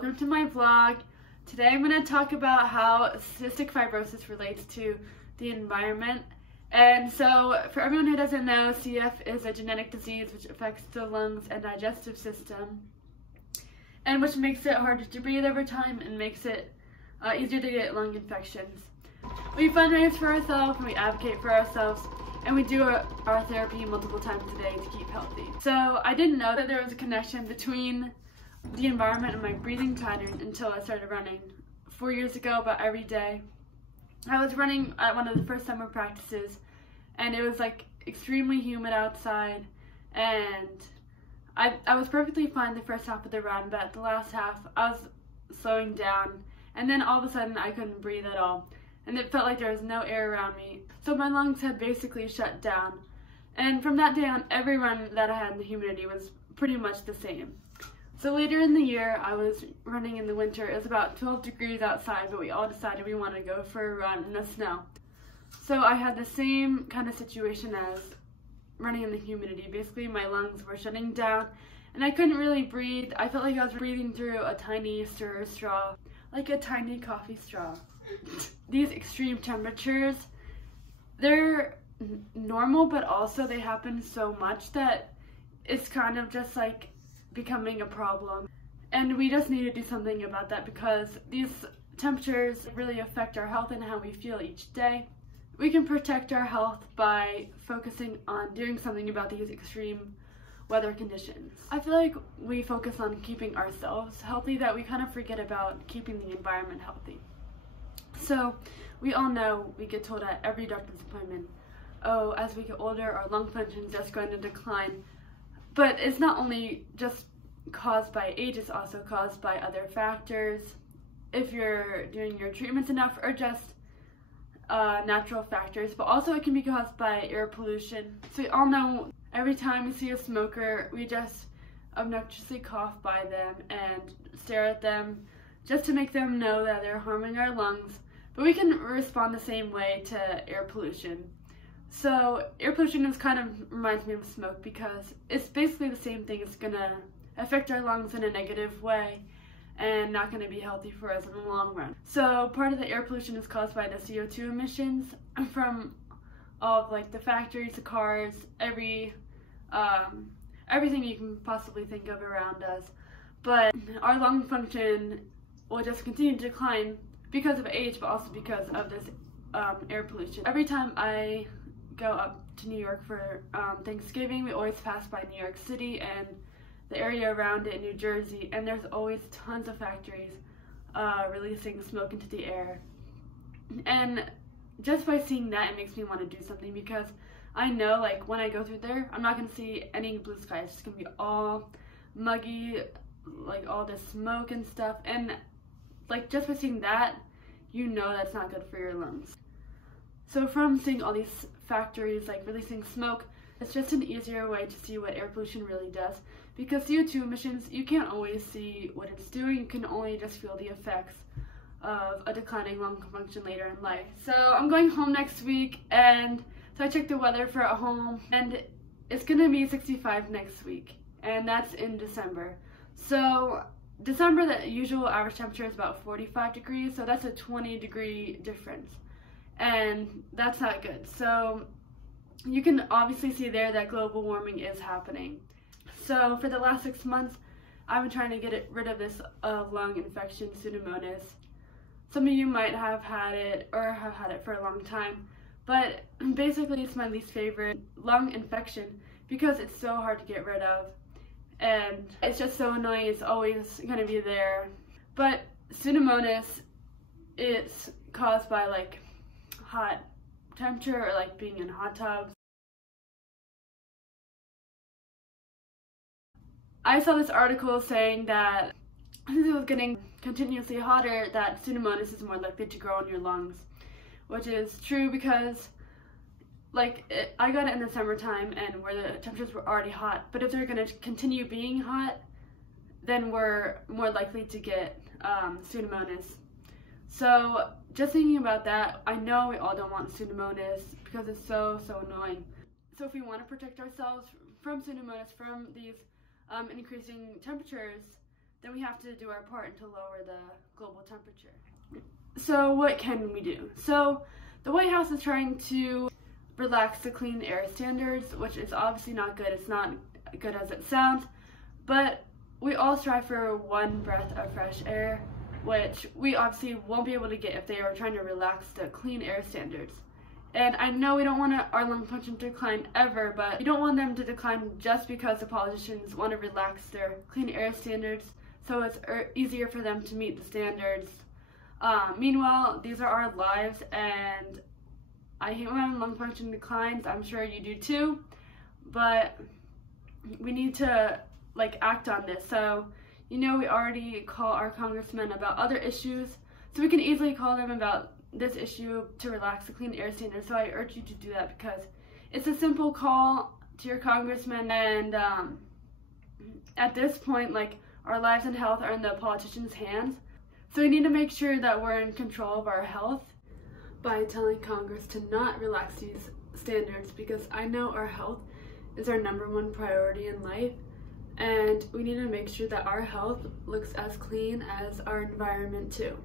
welcome to my vlog. Today I'm going to talk about how cystic fibrosis relates to the environment. And so, for everyone who doesn't know, CF is a genetic disease which affects the lungs and digestive system, and which makes it harder to breathe over time and makes it easier to get lung infections. We fundraise for ourselves, and we advocate for ourselves, and we do our therapy multiple times a day to keep healthy. So I didn't know that there was a connection between the environment and my breathing pattern until I started running 4 years ago, about every day. I was running at one of the first summer practices, and it was like extremely humid outside, and I was perfectly fine the first half of the run, but the last half I was slowing down, and then all of a sudden I couldn't breathe at all, and it felt like there was no air around me. So my lungs had basically shut down, and from that day on, every run that I had in the humidity was pretty much the same. So later in the year, I was running in the winter. It was about 12 degrees outside, but we all decided we wanted to go for a run in the snow. So I had the same kind of situation as running in the humidity. Basically, my lungs were shutting down, and I couldn't really breathe. I felt like I was breathing through a tiny stir straw, like a tiny coffee straw. These extreme temperatures, they're normal, but also they happen so much that it's kind of just like becoming a problem, and we just need to do something about that because these temperatures really affect our health and how we feel each day. We can protect our health by focusing on doing something about these extreme weather conditions. I feel like we focus on keeping ourselves healthy that we kind of forget about keeping the environment healthy. So we all know, we get told at every doctor's appointment, oh, as we get older, our lung function is just going to decline. But it's not only just caused by age, it's also caused by other factors. If you're doing your treatments enough, or just natural factors, but also it can be caused by air pollution. So we all know every time we see a smoker, we just obnoxiously cough by them and stare at them just to make them know that they're harming our lungs. But we can respond the same way to air pollution. So air pollution is kind of reminds me of smoke because it's basically the same thing. It's gonna affect our lungs in a negative way and not gonna be healthy for us in the long run. So part of the air pollution is caused by the CO2 emissions from all of like the factories, the cars, everything you can possibly think of around us. But our lung function will just continue to decline because of age, but also because of this air pollution. Every time I go up to New York for Thanksgiving, we always pass by New York City and the area around it in New Jersey, and there's always tons of factories releasing smoke into the air. And just by seeing that, it makes me want to do something because I know like when I go through there, I'm not going to see any blue skies. It's going to be all muggy, like all this smoke and stuff, and like just by seeing that, you know that's not good for your lungs. So from seeing all these factories like releasing smoke, it's just an easier way to see what air pollution really does. Because CO2 emissions, you can't always see what it's doing, you can only just feel the effects of a declining lung function later in life. So I'm going home next week, and so I checked the weather for at home, and it's gonna be 65 next week, and that's in December. So December, the usual average temperature is about 45 degrees, so that's a 20-degree difference. And that's not good. So you can obviously see there that global warming is happening. So for the last 6 months, I've been trying to get rid of this lung infection, Pseudomonas. Some of you might have had it or have had it for a long time, but basically it's my least favorite lung infection because it's so hard to get rid of. And it's just so annoying, it's always gonna be there. But Pseudomonas, it's caused by like hot temperature or like being in hot tubs. I saw this article saying that since it was getting continuously hotter, that Pseudomonas is more likely to grow in your lungs, which is true because I got it in the summertime and where the temperatures were already hot, but if they're going to continue being hot, then we're more likely to get Pseudomonas. So just thinking about that, I know we all don't want Pseudomonas because it's so annoying. So if we want to protect ourselves from Pseudomonas, from these increasing temperatures, then we have to do our part to lower the global temperature. So what can we do? So the White House is trying to relax the clean air standards, which is obviously not good. It's not good as it sounds, but we all strive for one breath of fresh air, which we obviously won't be able to get if they are trying to relax the clean air standards. And I know we don't want our lung function to decline ever, but we don't want them to decline just because the politicians want to relax their clean air standards, so it's easier for them to meet the standards. Meanwhile, these are our lives, and I hate when lung function declines. I'm sure you do too, but we need to act on this. So, we already call our congressmen about other issues, so we can easily call them about this issue to relax the clean air standards. So I urge you to do that because it's a simple call to your congressman, and at this point, our lives and health are in the politicians' hands. So we need to make sure that we're in control of our health by telling Congress to not relax these standards, because I know our health is our #1 priority in life, and we need to make sure that our health looks as clean as our environment too.